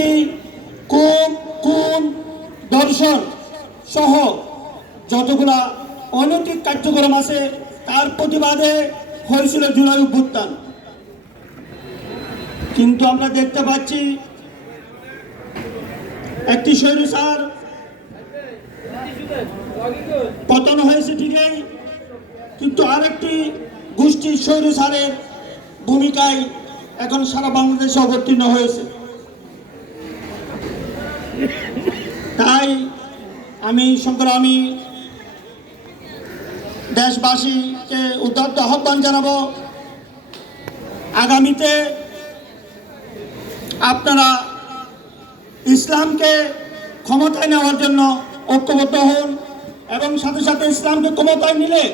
দুর্নীতি কুম কুম দর্শন সহ যতগুলা অনৈতিক কার্যক্রম আছে, তার প্রতিবাদে হয়েছিল জুলাই অভ্যুত্থান। কিন্তু আমরা দেখতে পাচ্ছি একটি স্বৈরসার পতন হয়েছে ঠিকই, কিন্তু আরেকটি গোষ্ঠীর স্বৈরসারের ভূমিকায় এখন সারা বাংলাদেশে অবতীর্ণ হয়েছে তাই আমি সংগ্রামী দেশবাসীকে উদ্যত আহ্বান জানাব। আগামীতে আপনারা ইসলামকে ক্ষমতায় নেওয়ার জন্য ঐক্যবদ্ধ হন এবং সাথে সাথে ইসলামকে ক্ষমতায় নিলে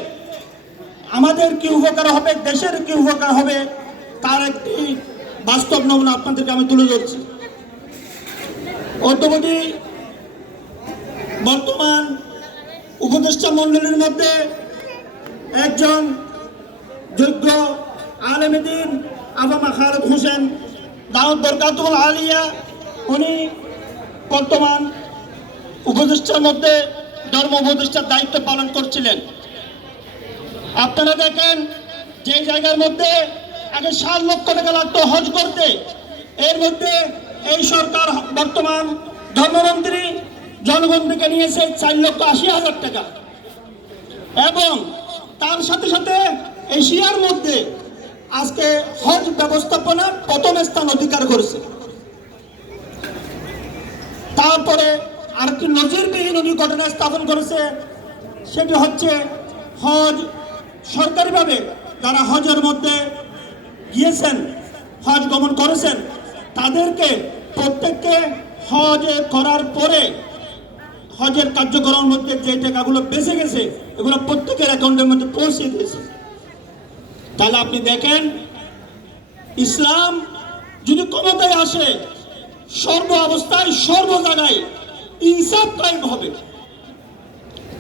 আমাদের কি উপকার হবে, দেশের কি উপকার হবে, তার একটি বাস্তব নমুনা আপনাদেরকে আমি তুলে ধরছি। অদ্যবধি বর্তমান উপদেষ্টা মণ্ডলীর মধ্যে একজন যোগ্য আলেমদিন আবামা খালেদ হোসেন দাউদ বরকাতুল আলিয়া। উনি বর্তমান উপদেষ্টার মধ্যে ধর্ম উপদেষ্টার দায়িত্ব পালন করছিলেন। আপনারা দেখেন যে জায়গার মধ্যে আগে সাত লক্ষ টাকা লাগতো হজ করতে। এর মধ্যে এই সরকার বর্তমান ধর্মমন্ত্রী জনগণ থেকে নিয়েছে চার লক্ষ আশি হাজার টাকা। এবং তার সাথে সাথে এশিয়ার মধ্যে আজকে হজ ব্যবস্থাপনা প্রথম স্থান অধিকার করেছে। তারপরে আরেকটি নজিরবিহীন উনি ঘটনা স্থাপন করেছে, সেটি হচ্ছে হজ সরকারিভাবে যারা হজের মধ্যে গিয়েছেন, হজ গমন করেছেন, তাদেরকে প্রত্যেককে হজ করার পরে হজের কার্যক্রমের মধ্যে যে টাকাগুলো বেঁচে গেছে, এগুলো প্রত্যেকের অ্যাকাউন্টের মধ্যে পৌঁছে দিয়েছে। তাহলে আপনি দেখেন, ইসলাম যদি ক্ষমতায় আসে, সর্ব অবস্থায়, সর্ব জায়গায় ইনসাফ কায়েম হবে।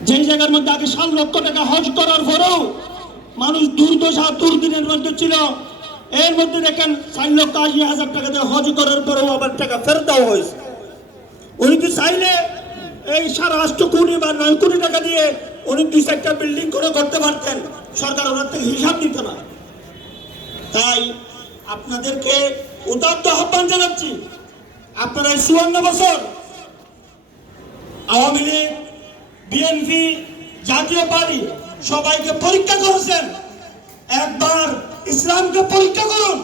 যেই জায়গার মধ্যে আগে সাত লক্ষ টাকা হজ করার পরেও মানুষ দুর্দশা, দুর্দিনের মধ্যে ছিল, এর মধ্যে দেখেন চার লক্ষ আশি হাজার টাকা দিয়ে হজ করার পরেও আবার টাকা ফেরত দেওয়া হয়েছে। উনি কি চাইলে এই সারা আষ্ট কোটি বা নয় কোটি টাকা দিয়ে উনি দুই চারটা বিল্ডিং করে করতে পারতেন। সরকার ওনার থেকে হিসাব দিত না তাই আপনাদেরকে উদাত্ত আহ্বান জানাচ্ছি। আপনারা চুয়ান্ন বছর আওয়ামী লীগ বিএনপি জাতীয় পার্টি সবাইকে পরীক্ষা করেছেন। একবার ইসলামকে পরীক্ষা করুন।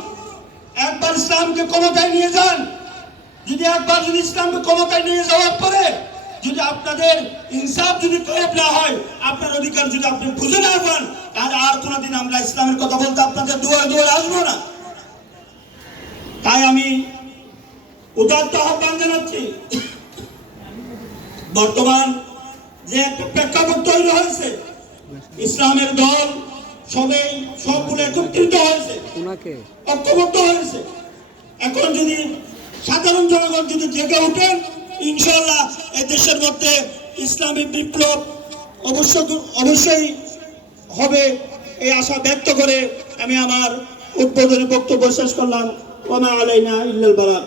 একবার ইসলামকে ক্ষমতায় নিয়ে যান। যদি একবার যদি ইসলামকে ক্ষমতায় নিয়ে যাওয়ার পরে যদি আপনাদের ইনসাফ যদি কয়েব না হয় আপনার অধিকার যদি আপনি বুঝে না পান তাহলে আর কোনোদিন আমরা ইসলামের কথা বলতে আপনাদের দুয়ারে দুয়ারে আসব না। তাই আমি উদাত্ত আহ্বান জানাচ্ছি। বর্তমান যে একটা প্রেক্ষাপট তৈরি হয়েছে ইসলামের দল সবাই সবগুলো একত্রিত হয়েছে ঐক্যবদ্ধ হয়েছে। এখন যদি সাধারণ জনগণ যদি জেগে ওঠেন ইনশাল্লাহ এই দেশের মধ্যে ইসলামী বিপ্লব অবশ্য অবশ্যই হবে এই আশা ব্যক্ত করে আমি আমার উদ্বোধনী বক্তব্য শেষ করলাম। ওমা আলাইনা ইল্লাল বালাগ।